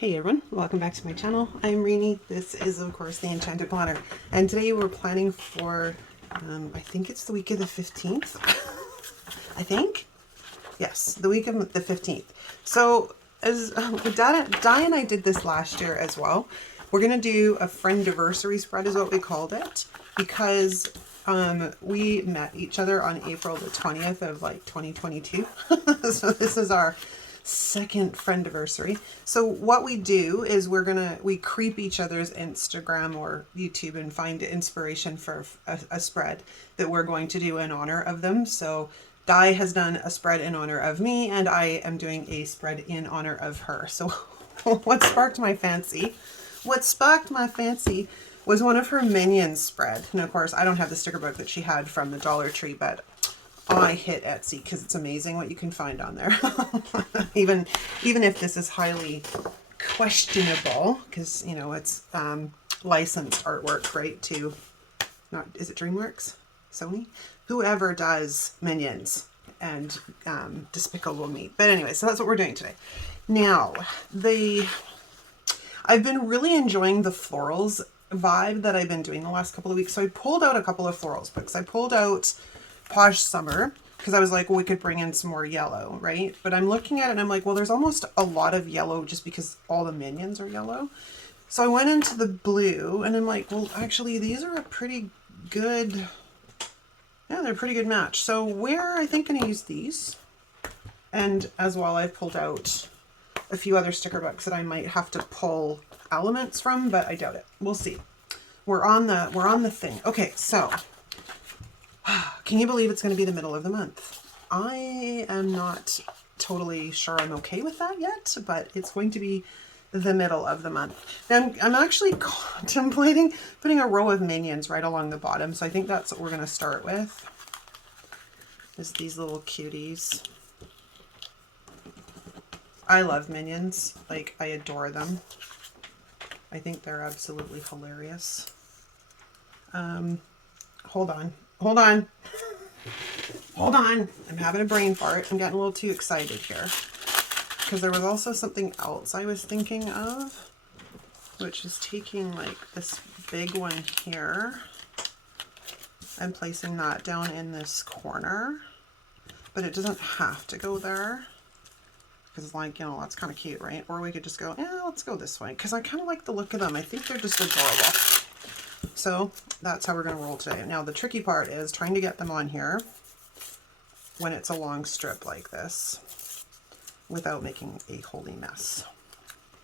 Hey everyone, welcome back to my channel. I'm Rini. This is of course the Enchanted Planner, and today we're planning for I think it's the week of the 15th. I think, yes, the week of the 15th. So as Di and I did this last year as well. We're gonna do a Friendiversary spread is what we called it, because we met each other on April the 20th of like 2022. So this is our second Friendiversary. So what we do is we creep each other's Instagram or YouTube and find inspiration for a spread that we're going to do in honor of them. So Di has done a spread in honor of me, and I am doing a spread in honor of her. So what sparked my fancy? What sparked my fancy was one of her minions spread. And of course, I don't have the sticker book that she had from the Dollar Tree, but I hit Etsy because it's amazing what you can find on there. even if this is highly questionable, because you know it's licensed artwork, right? To not, is it DreamWorks, Sony, whoever does Minions and Despicable Me. But anyway, so that's what we're doing today. Now I've been really enjoying the florals vibe that I've been doing the last couple of weeks. So I pulled out a couple of florals books. I pulled out Posh Summer because I was like, well, we could bring in some more yellow, right? But I'm looking at it and I'm like, well, there's almost a lot of yellow just because all the minions are yellow. So I went into the blue and I'm like, well, actually, these are a pretty good, yeah, they're a pretty good match. So we're, I think, going to use these. And as well, I've pulled out a few other sticker books that I might have to pull elements from, but I doubt it. We'll see. We're on the thing. Okay, so can you believe it's going to be the middle of the month? I am not totally sure I'm okay with that yet, but it's going to be the middle of the month. Then I'm actually contemplating putting a row of minions right along the bottom. So I think that's what we're going to start with, is these little cuties. I love minions. Like, I adore them. I think they're absolutely hilarious. Hold on. Hold on. Hold on. I'm having a brain fart. I'm getting a little too excited here. Because there was also something else I was thinking of, which is taking like this big one here and placing that down in this corner. But it doesn't have to go there. Because, like, you know, that's kind of cute, right? Or we could just go, yeah, let's go this way. Because I kind of like the look of them. I think they're just adorable. So that's how we're going to roll today. Now, the tricky part is trying to get them on here when it's a long strip like this without making a holy mess.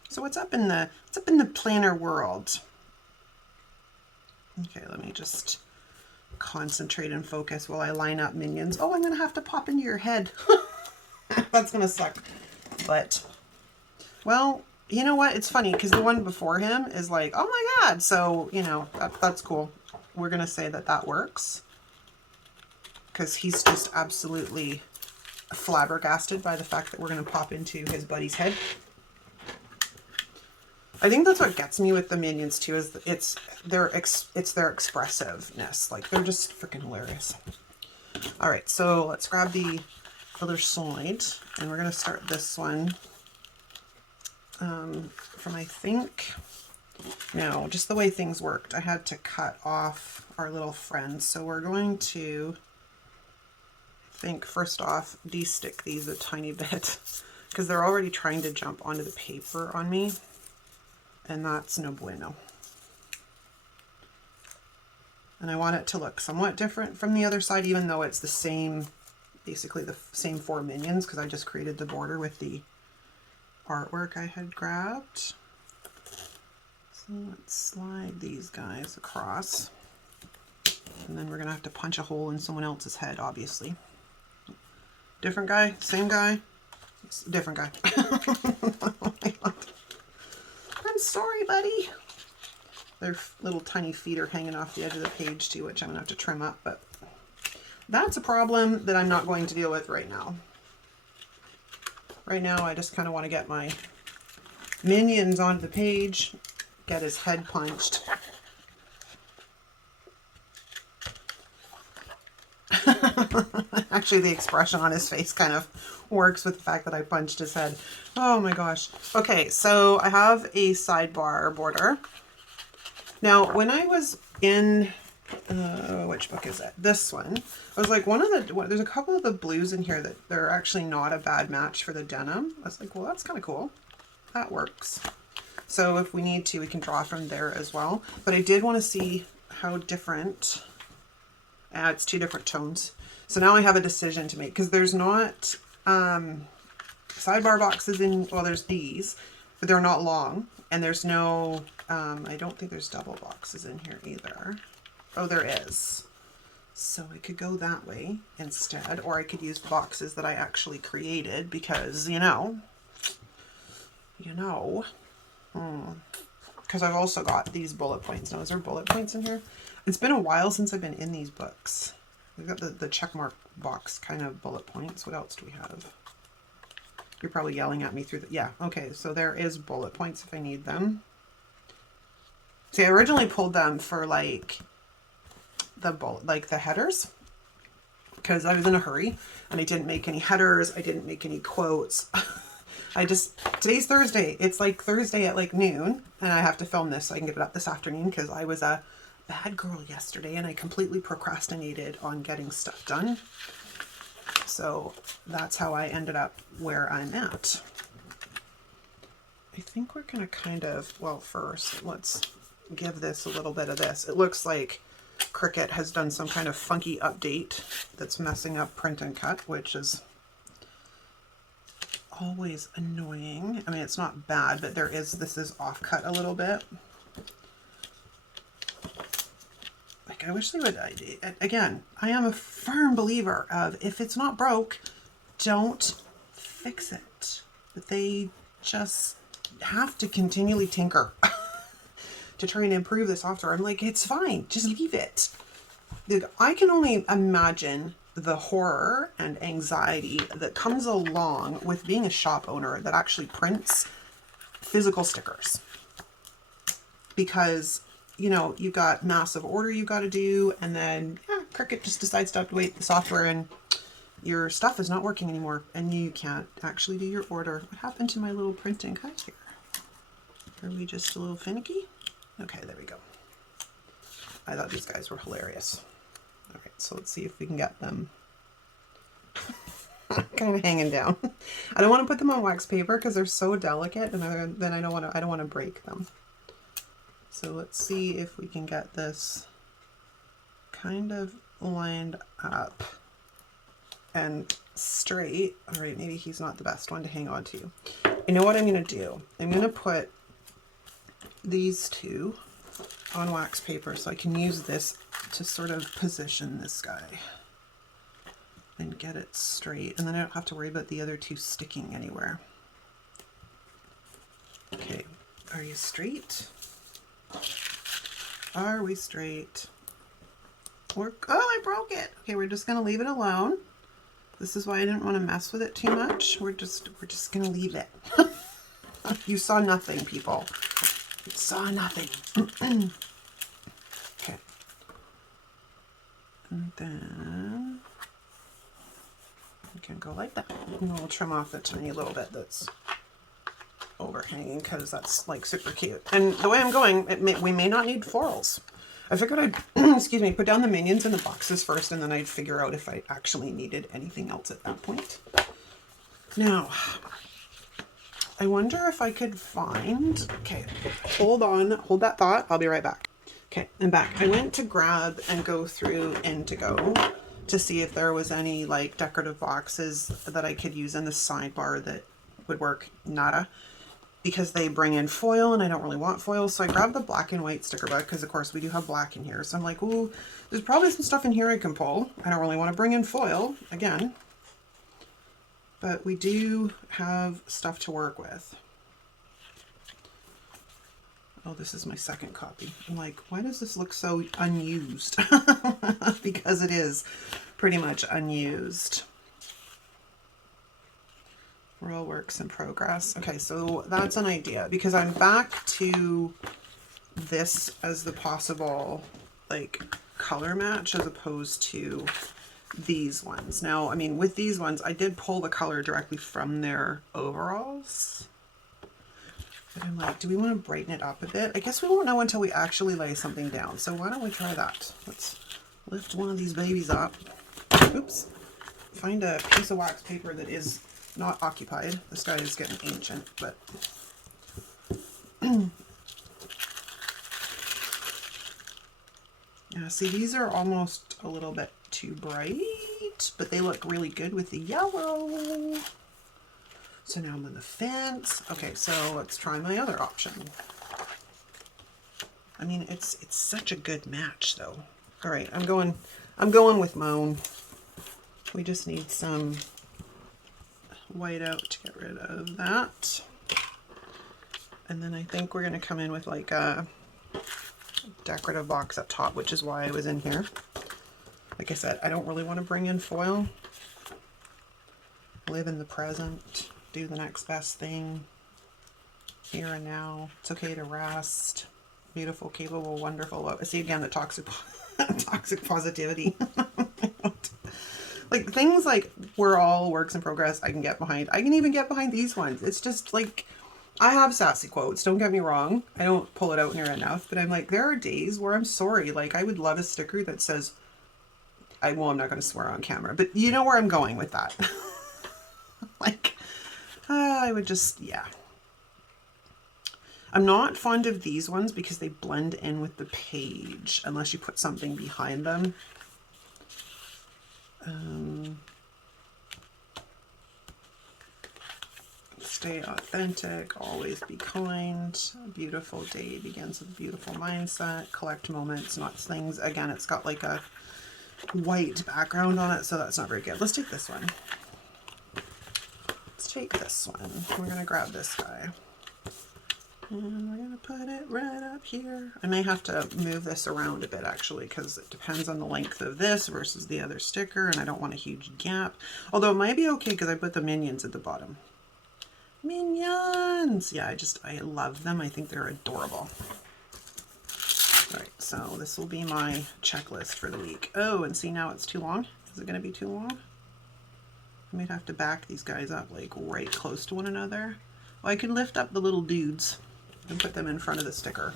So what's up in the planner world? Okay, let me just concentrate and focus while I line up minions. Oh, I'm going to have to pop into your head. That's going to suck. But, well, you know what? It's funny because the one before him is like, oh my God. So, you know, that's cool. We're going to say that that works because he's just absolutely flabbergasted by the fact that we're going to pop into his buddy's head. I think that's what gets me with the minions too, is it's their expressiveness. Like, they're just freaking hilarious. All right, so let's grab the other side, and we're going to start this one from, I think, no, just the way things worked. I had to cut off our little friends, so we're going to, I think, first off, de-stick these a tiny bit because they're already trying to jump onto the paper on me, and that's no bueno. And I want it to look somewhat different from the other side, even though it's the same, basically the same 4 minions, because I just created the border with the artwork I had grabbed. So let's slide these guys across. And then we're going to have to punch a hole in someone else's head, obviously. Different guy? Same guy? Different guy. Oh my God. I'm sorry, buddy. Their little tiny feet are hanging off the edge of the page too, which I'm going to have to trim up, but that's a problem that I'm not going to deal with right now. Right now, I just kind of want to get my minions onto the page, get his head punched. Actually, the expression on his face kind of works with the fact that I punched his head. Oh my gosh. Okay, so I have a sidebar border. Now, when I was in, which book is it? This one. I was like, there's a couple of the blues in here that they're actually not a bad match for the denim. I was like, well, that's kind of cool. That works. So if we need to, we can draw from there as well. But I did want to see how different, it's 2 different tones. So now I have a decision to make, because there's not sidebar boxes in, well, there's these, but they're not long. And there's no, I don't think there's double boxes in here either. Oh, there is. So I could go that way instead, or I could use boxes that I actually created because, because I've also got these bullet points. Now, is there bullet points in here? It's been a while since I've been in these books. We've got the check mark box kind of bullet points. What else do we have? You're probably yelling at me through the, yeah, okay, so there is bullet points if I need them. See, I originally pulled them for like the headers, because I was in a hurry and I didn't make any headers. I didn't make any quotes. Today's Thursday. It's like Thursday at like noon, and I have to film this so I can get it up this afternoon because I was a bad girl yesterday and I completely procrastinated on getting stuff done. So that's how I ended up where I'm at. I think we're going to kind of, well, first, let's give this a little bit of this. It looks like Cricut has done some kind of funky update that's messing up print and cut, which is always annoying. I mean, it's not bad, but this is off cut a little bit. Like, I wish they would, again, I am a firm believer of if it's not broke, don't fix it. But they just have to continually tinker to try and improve the software. I'm like, it's fine, just leave it. I can only imagine the horror and anxiety that comes along with being a shop owner that actually prints physical stickers. Because, you got massive order you got to do, and then Cricut just decides to update the software and your stuff is not working anymore and you can't actually do your order. What happened to my little print and cut here? Are we just a little finicky? Okay, there we go. I thought these guys were hilarious. All right, so let's see if we can get them kind of hanging down. I don't want to put them on wax paper because they're so delicate, and then I don't want to break them. So let's see if we can get this kind of lined up and straight. All right, maybe he's not the best one to hang on to. You know what I'm going to do? I'm going to put these two on wax paper so I can use this to sort of position this guy and get it straight, and then I don't have to worry about the other two sticking anywhere. Okay, are you straight? Are we straight? Oh, I broke it. Okay, we're just gonna leave it alone. This is why I didn't want to mess with it too much. We're just gonna leave it. You saw nothing, people. You saw nothing. Okay. And then we can go like that. And we'll trim off the tiny little bit that's overhanging because that's like super cute. And the way I'm going, we may not need florals. I figured I'd, excuse me, put down the minions in the boxes first, and then I'd figure out if I actually needed anything else at that point. Now, I wonder if I could find, okay, hold on, hold that thought. I'll be right back. Okay, I'm back. I went to grab and go through Indigo to see if there was any like decorative boxes that I could use in the sidebar that would work. Nada. Because they bring in foil and I don't really want foil. So I grabbed the black and white sticker book because of course we do have black in here. So I'm like, ooh, there's probably some stuff in here I can pull. I don't really want to bring in foil again, but we do have stuff to work with. Oh, this is my second copy. I'm like, why does this look so unused? Because it is pretty much unused. We're all works in progress. Okay, so that's an idea because I'm back to this as the possible like color match as opposed to these ones. Now, I mean, with these ones, I did pull the color directly from their overalls. But I'm like, do we want to brighten it up a bit? I guess we won't know until we actually lay something down. So why don't we try that? Let's lift one of these babies up. Oops. Find a piece of wax paper that is not occupied. This guy is getting ancient, but... Yeah, see, these are almost a little bit too bright, but they look really good with the yellow. So now I'm on the fence. Okay, so let's try my other option. I mean, it's such a good match, though. All right, I'm going with Moan. We just need some white out to get rid of that. And then I think we're going to come in with like a decorative box up top, which is why I was in here. Like I said, I don't really want to bring in foil. Live in the present. Do the next best thing. Here and now. It's okay to rest. Beautiful, capable, wonderful. See again the toxic positivity. Like things like we're all works in progress. I can get behind. I can even get behind these ones. It's just like I have sassy quotes. Don't get me wrong. I don't pull it out near enough, but I'm like there are days where I'm sorry. Like I would love a sticker that says, I'm not going to swear on camera, but you know where I'm going with that. Like I would just, yeah. I'm not fond of these ones because they blend in with the page unless you put something behind them. Stay authentic, always be kind. A beautiful day begins with a beautiful mindset. Collect moments, not things. Again, it's got like a white background on it, so that's not very good. Let's take this one. Let's take this one. We're going to grab this guy. And we're going to put it right up here. I may have to move this around a bit actually because it depends on the length of this versus the other sticker and I don't want a huge gap. Although it might be okay because I put the minions at the bottom. Minions! Yeah, I love them. I think they're adorable. Alright, so this will be my checklist for the week. Oh, and see now it's too long. Is it going to be too long? I might have to back these guys up like right close to one another. Well, I could lift up the little dudes and put them in front of the sticker.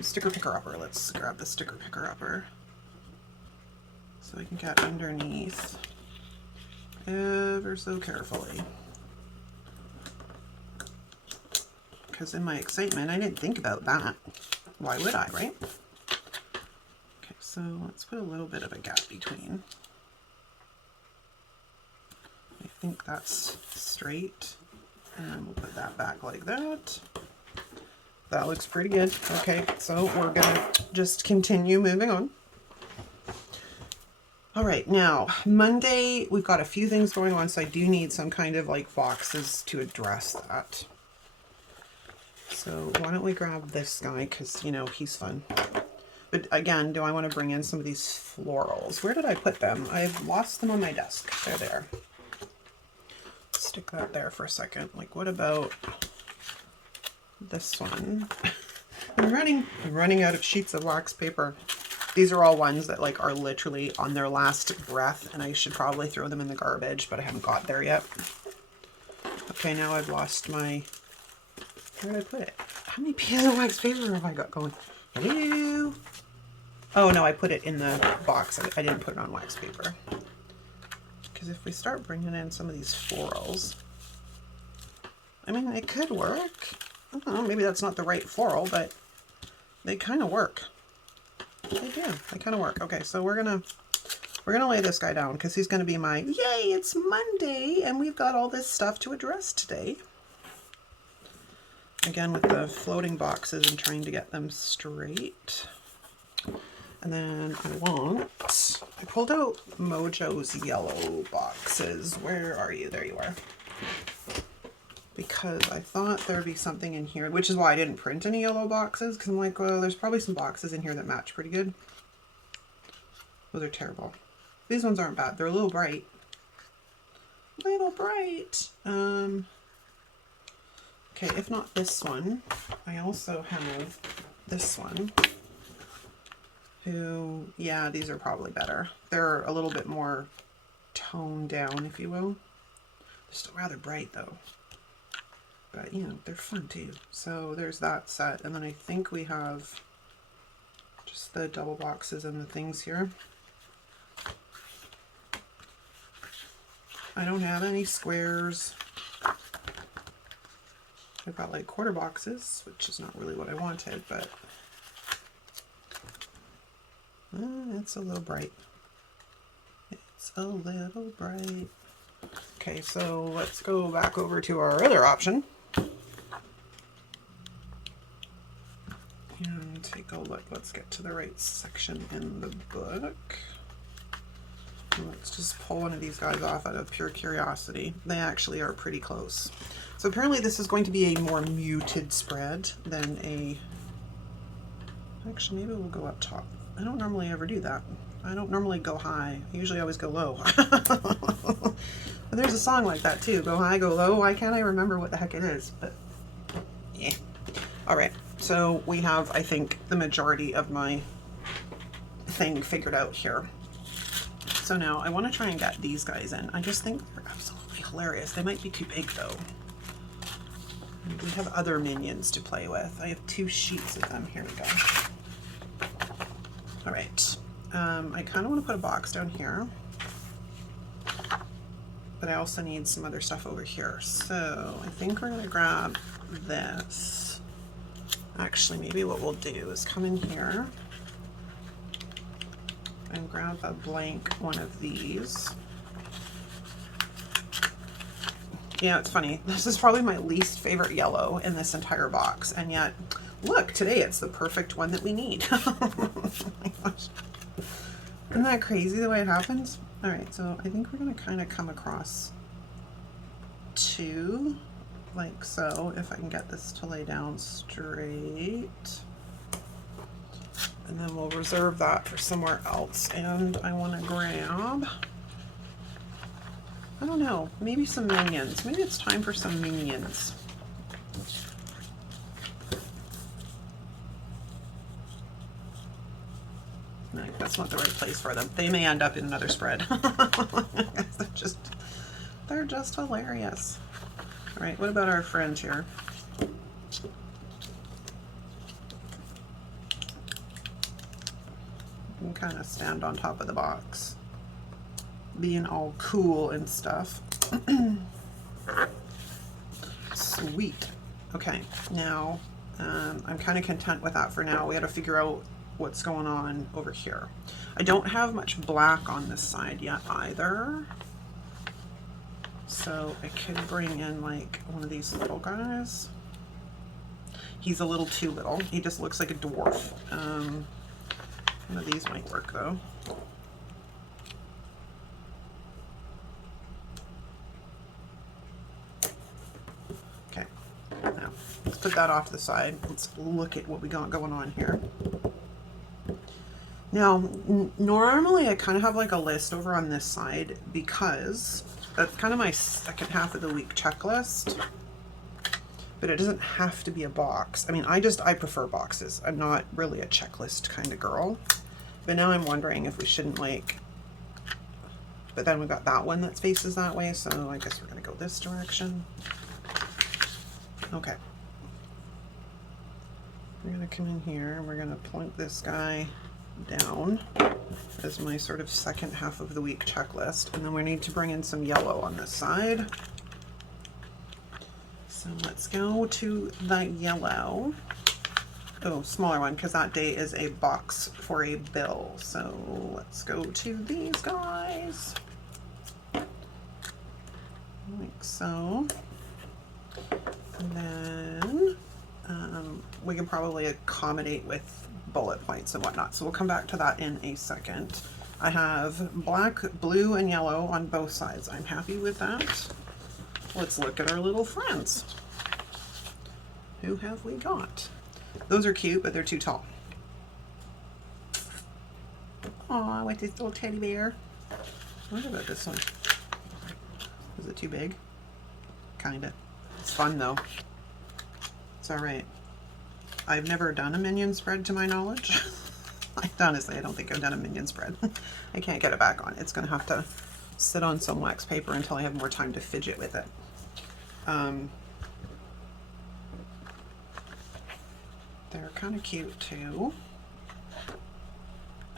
Sticker picker upper. Let's grab the sticker picker upper so I can get underneath ever so carefully. Because in my excitement, I didn't think about that. Why would I, right? Okay, so let's put a little bit of a gap between. I think that's straight. And we'll put that back like that. That looks pretty good. Okay, so we're gonna just continue moving on. All right, now Monday, we've got a few things going on, so I do need some kind of like boxes to address that. So why don't we grab this guy, because you know, he's fun. But again, do I want to bring in some of these florals? Where did I put them? I've lost them on my desk. They're there. Stick that there for a second. Like, what about this one? I'm running out of sheets of wax paper. These are all ones that like are literally on their last breath, and I should probably throw them in the garbage, but I haven't got there yet. Okay, now I've lost my. Where did I put it? How many pieces of wax paper have I got going? Hello? Oh no, I put it in the box. I didn't put it on wax paper. Because if we start bringing in some of these florals, I mean, it could work. I don't know, maybe that's not the right floral, but they kind of work. They do. They kind of work. Okay, so we're gonna lay this guy down because he's gonna be my yay! It's Monday and we've got all this stuff to address today. Again with the floating boxes and trying to get them straight. And then I pulled out Mojo's yellow boxes. Where are you? There you are. Because I thought there'd be something in here, which is why I didn't print any yellow boxes, because I'm like, well, there's probably some boxes in here that match pretty good. Those are terrible. These ones aren't bad. They're a little bright. Little bright. Okay, if not this one, I also have this one. who, yeah, these are probably better. They're a little bit more toned down, if you will. They're still rather bright though. But, you know, they're fun too. So there's that set. And then I think we have just the double boxes and the things here. I don't have any squares. I've got like quarter boxes, which is not really what I wanted, but it's a little bright. It's a little bright. Okay, so let's go back over to our other option and take a look. Let's get to the right section in the book. Let's just pull one of these guys off out of pure curiosity. They actually are pretty close. So apparently this is going to be a more muted spread than a... Actually, maybe we'll go up top. I don't normally ever do that. I don't normally go high. I usually always go low. But there's a song like that too. Go high, go low. Why can't I remember what the heck it is? But yeah. All right. So we have, I think, the majority of my thing figured out here. So now I want to try and get these guys in. I just think they're absolutely hilarious. They might be too big though. And we have other minions to play with. I have 2 sheets of them. Here we go. All right. I kind of want to put a box down here, but I also need some other stuff over here. So I think we're going to grab this. Actually, maybe what we'll do is come in here and grab a blank one of these. Yeah, it's funny. This is probably my least favorite yellow in this entire box, and yet, look, today it's the perfect one that we need. Oh my gosh. Isn't that crazy the way it happens? All right, so I think we're gonna kind of come across 2, like so, if I can get this to lay down straight. And then we'll reserve that for somewhere else. And I want to grab, I don't know, maybe some minions. Maybe it's time for some minions. No, that's not the right place for them. They may end up in another spread. They're just hilarious. All right, what about our friend here? And kind of stand on top of the box, being all cool and stuff. Sweet. Okay, now I'm kind of content with that for now. We got to figure out what's going on over here. I don't have much black on this side yet either, so I could bring in like one of these little guys. He's a little too little. He just looks like a dwarf. One of these might work though. Okay, now let's put that off to the side. Let's look at what we got going on here. Now, normally I kind of have like a list over on this side because that's kind of my second half of the week checklist. But it doesn't have to be a box. I mean, I prefer boxes. I'm not really a checklist kind of girl. But now I'm wondering if we shouldn't like, but then we've got that one that faces that way, so I guess we're gonna go this direction. Okay. We're gonna come in here and we're gonna plunk this guy down as my sort of second half of the week checklist. And then we need to bring in some yellow on this side. So let's go to the yellow. Oh, smaller one, because that day is a box for a bill. So let's go to these guys. Like so. And then we can probably accommodate with bullet points and whatnot. So we'll come back to that in a second. I have black, blue, and yellow on both sides. I'm happy with that. Let's look at our little friends. Who have we got? Those are cute, but they're too tall. Aw, with this little teddy bear. What about this one? Is it too big? Kinda. It's fun though. It's alright. I've never done a minion spread to my knowledge. Honestly, I don't think I've done a minion spread. I can't get it back on. It's going to have to sit on some wax paper until I have more time to fidget with it. They're kind of cute too.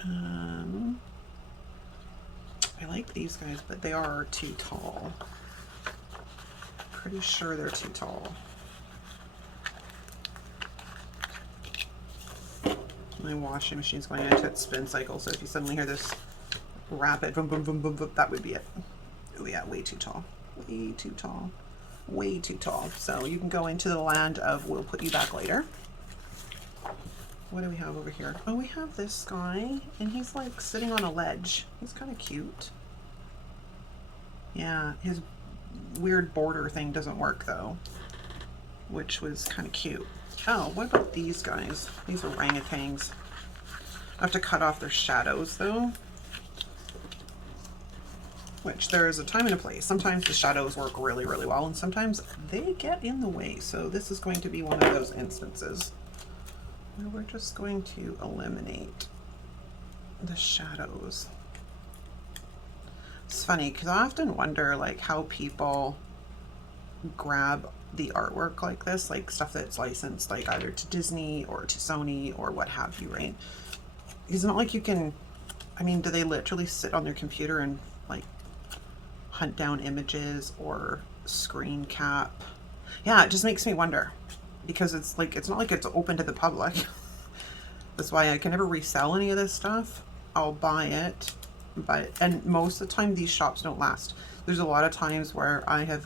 I like these guys, but they are too tall. Pretty sure they're too tall. My washing machine's going into its spin cycle, so if you suddenly hear this rapid boom, boom, boom, boom, boom, that would be it. Oh yeah, way too tall. Way too tall. Way too tall. So you can go into the land of we'll put you back later. What do we have over here? Oh, we have this guy, and he's like sitting on a ledge. He's kind of cute. Yeah, his weird border thing doesn't work though, which was kind of cute. Oh, what about these guys? These orangutans. I have to cut off their shadows though, which there is a time and a place. Sometimes the shadows work really, really well, and sometimes they get in the way. So this is going to be one of those instances where we're just going to eliminate the shadows. It's funny because I often wonder like how people grab the artwork like this, like stuff that's licensed like either to Disney or to Sony or what have you, right? It's not like you can, I mean, do they literally sit on their computer and like hunt down images or screen cap? Yeah, it just makes me wonder, because it's like, it's not like it's open to the public. That's why I can never resell any of this stuff. I'll buy it, but, and most of the time these shops don't last. There's a lot of times where I have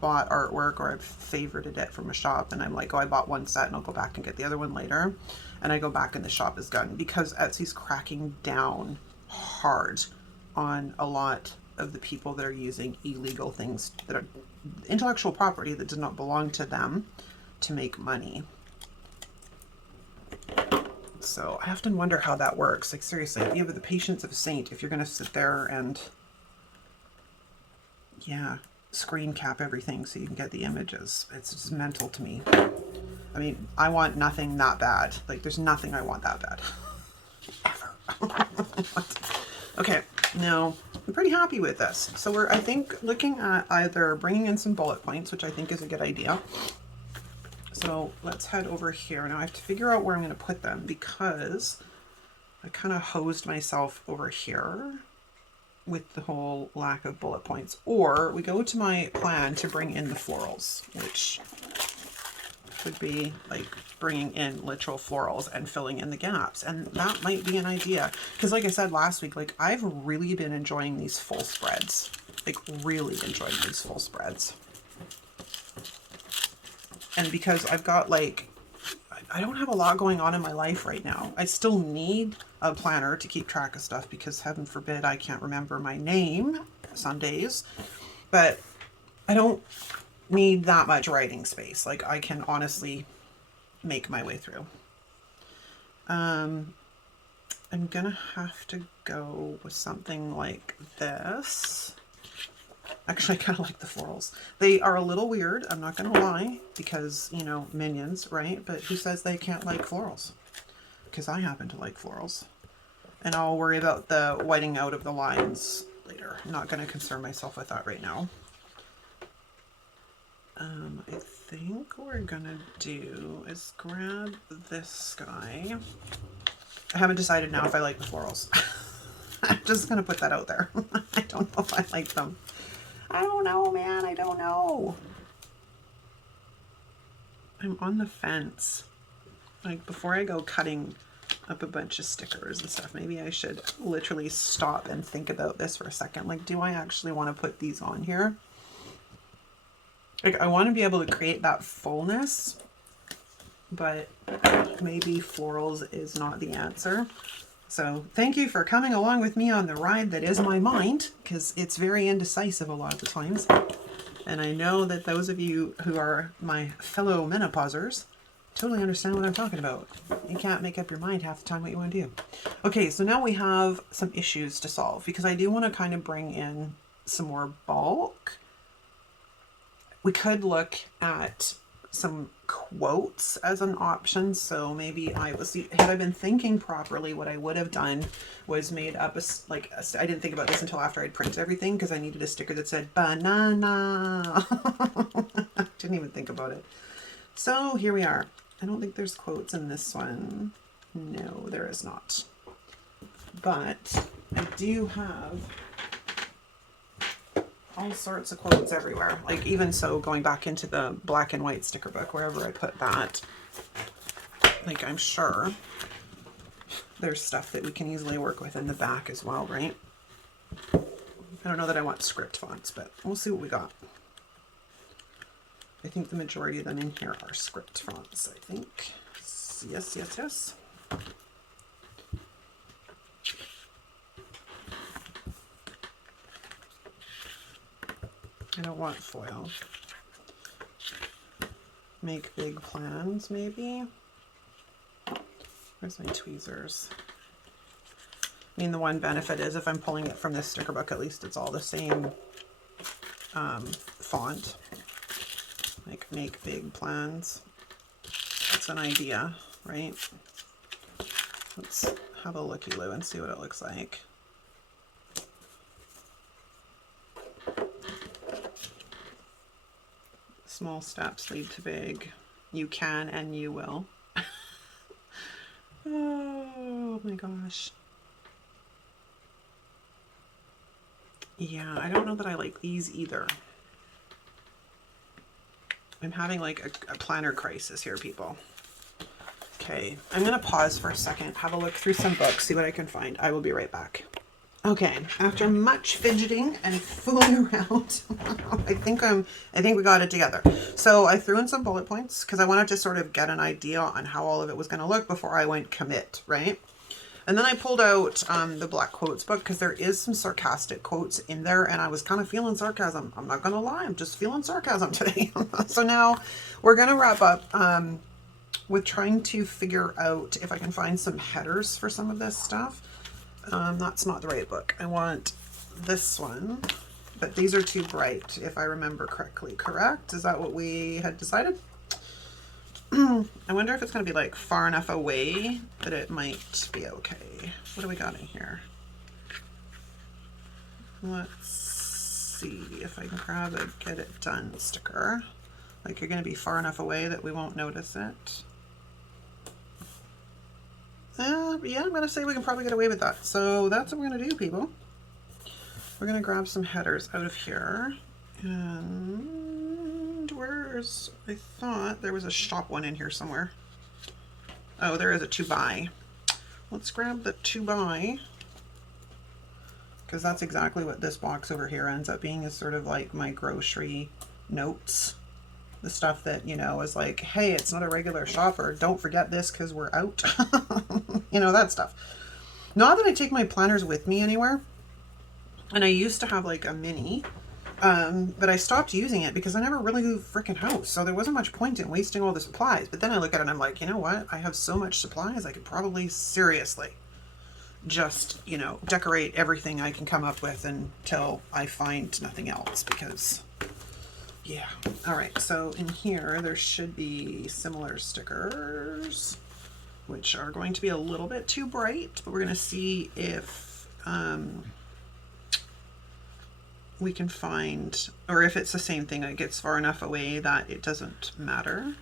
bought artwork or I've favorited it from a shop and I'm like, oh, I bought one set and I'll go back and get the other one later. And I go back and the shop is gone because Etsy's cracking down hard on a lot of the people that are using illegal things that are intellectual property that does not belong to them to make money. So I often wonder how that works. Like seriously, if you have the patience of a saint, if you're going to sit there and yeah, screen cap everything so you can get the images. It's just mental to me. I mean, I want nothing that bad. Like there's nothing I want that bad. Ever. Okay, now I'm pretty happy with this. So we're, I think, looking at either bringing in some bullet points, which I think is a good idea. So let's head over here. Now I have to figure out where I'm going to put them because I kind of hosed myself over here with the whole lack of bullet points. Or we go to my plan to bring in the florals, which would be like bringing in literal florals and filling in the gaps. And that might be an idea. Because like I said last week, like I've really been enjoying these full spreads. Like really enjoying these full spreads. And because I've got like, I don't have a lot going on in my life right now. I still need a planner to keep track of stuff because heaven forbid I can't remember my name some days. But I don't need that much writing space. Like I can honestly make my way through. I'm gonna have to go with something like this. Actually, I kind of like the florals. They are a little weird, I'm not gonna lie, because, you know, minions, right? But who says they can't like florals? Because I happen to like florals. And I'll worry about the whiting out of the lines later. I'm not gonna concern myself with that right now. I think what we're gonna do is grab this guy. I haven't decided now if I like the florals. I'm just gonna put that out there. I don't know if I like them. I don't know, man. I don't know. I'm on the fence. Like before I go cutting up a bunch of stickers and stuff, maybe I should literally stop and think about this for a second. Like, do I actually want to put these on here? Like, I want to be able to create that fullness, but maybe florals is not the answer. So thank you for coming along with me on the ride that is my mind, because it's very indecisive a lot of the times. And I know that those of you who are my fellow menopausers totally understand what I'm talking about. You can't make up your mind half the time what you want to do. Okay, so now we have some issues to solve, because I do want to kind of bring in some more bulk. We could look at some quotes as an option. So maybe had I been thinking properly, what I would have done was made up I didn't think about this until after I'd printed everything, because I needed a sticker that said banana. Didn't even think about it. So here we are. I don't think there's quotes in this one. No, there is not. But I do have all sorts of quotes everywhere. Like, even so, going back into the black and white sticker book, wherever I put that, like, I'm sure there's stuff that we can easily work with in the back as well, right? I don't know that I want script fonts, but we'll see what we got. I think the majority of them in here are script fonts, I think. Yes, yes, yes. I don't want foil. Make big plans, maybe. Where's my tweezers? I mean, the one benefit is if I'm pulling it from this sticker book, at least it's all the same font. Like, make big plans. That's an idea, right? Let's have a looky-loo and see what it looks like. Small steps lead to big. You can and you will. Oh my gosh. Yeah, I don't know that I like these either. I'm having like a planner crisis here, people. Okay, I'm gonna pause for a second, have a look through some books, see what I can find. I will be right back. Okay, after much fidgeting and fooling around, I think we got it together. So I threw in some bullet points because I wanted to sort of get an idea on how all of it was going to look before I went commit, right? And then I pulled out the black quotes book because there is some sarcastic quotes in there, and I was kind of feeling sarcasm. I'm not going to lie, I'm just feeling sarcasm today. So now we're going to wrap up with trying to figure out if I can find some headers for some of this stuff. That's not the right book. I want this one, but these are too bright, if I remember correctly. Correct? Is that what we had decided? I wonder if it's going to be like far enough away that it might be okay. What do we got in here? Let's see if I can grab a get it done sticker. Like, you're going to be far enough away that we won't notice it. Yeah, I'm going to say we can probably get away with that. So that's what we're going to do, people. We're going to grab some headers out of here. And where's... I thought there was a shop one in here somewhere. Oh, there is a to buy. Let's grab the to buy. Because that's exactly what this box over here ends up being, is sort of like my grocery notes. The stuff that, you know, is like, hey, it's not a regular shopper. Don't forget this because we're out. You know, that stuff. Not that I take my planners with me anywhere. And I used to have like a mini, but I stopped using it because I never really leave the freaking house. So there wasn't much point in wasting all the supplies. But then I look at it and I'm like, you know what? I have so much supplies. I could probably seriously just, you know, decorate everything I can come up with until I find nothing else, because... yeah. All right. So in here, there should be similar stickers, which are going to be a little bit too bright, but we're going to see if we can find, or if it's the same thing, it gets far enough away that it doesn't matter.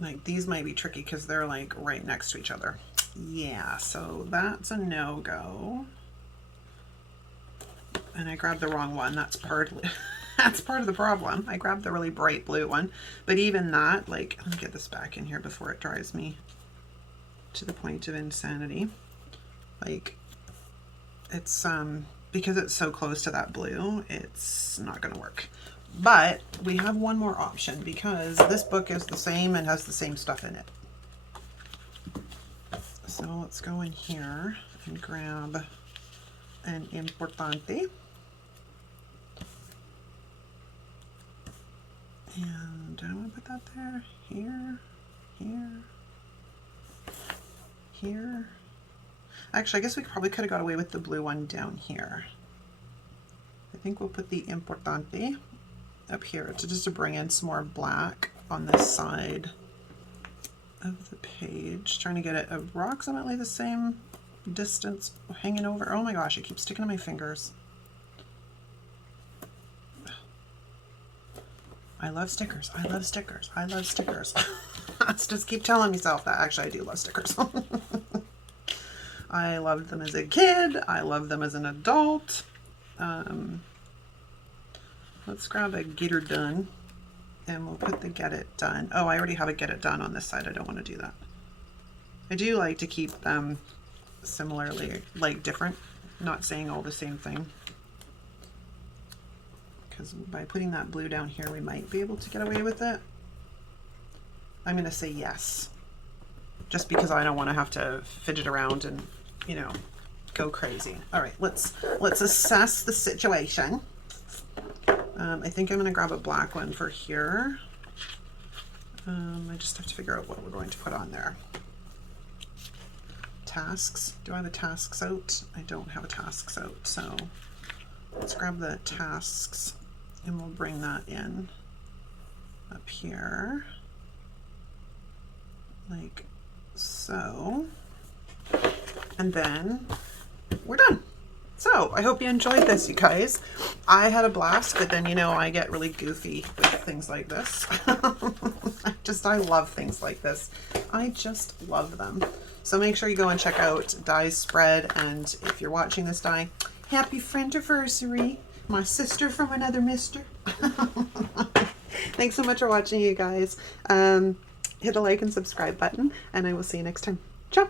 Like, these might be tricky because they're like right next to each other. Yeah. So that's a no-go. And I grabbed the wrong one. That's part of the problem. I grabbed the really bright blue one. But even that, like, let me get this back in here before it drives me to the point of insanity. Like, it's because it's so close to that blue, it's not going to work. But we have one more option because this book is the same and has the same stuff in it. So let's go in here and grab an Importante. And I want to put that there, here, here, here. Actually, I guess we probably could have got away with the blue one down here. I think we'll put the Importante up here to bring in some more black on this side of the page. Trying to get it approximately the same distance hanging over. Oh my gosh, it keeps sticking to my fingers. I love stickers. I love stickers. I love stickers. Let's just keep telling myself that. Actually, I do love stickers. I loved them as a kid. I love them as an adult. Let's grab a Get Her Done and we'll put the Get It Done. Oh, I already have a Get It Done on this side. I don't want to do that. I do like to keep them similarly, like different, not saying all the same thing. Because by putting that blue down here, we might be able to get away with it. I'm going to say yes, just because I don't want to have to fidget around and, you know, go crazy. All right, let's assess the situation. I think I'm going to grab a black one for here. I just have to figure out what we're going to put on there. Tasks. Do I have a tasks out? I don't have a tasks out, so let's grab the tasks and we'll bring that in up here like so, and then we're done. So I hope you enjoyed this, you guys. I had a blast, but then, you know, I get really goofy with things like this. I love things like this. I just love them. So make sure you go and check out Die's spread, and if you're watching this, Die, happy Friendiversary, my sister from another mister. Thanks so much for watching, you guys. Hit the like and subscribe button, and I will see you next time. Ciao.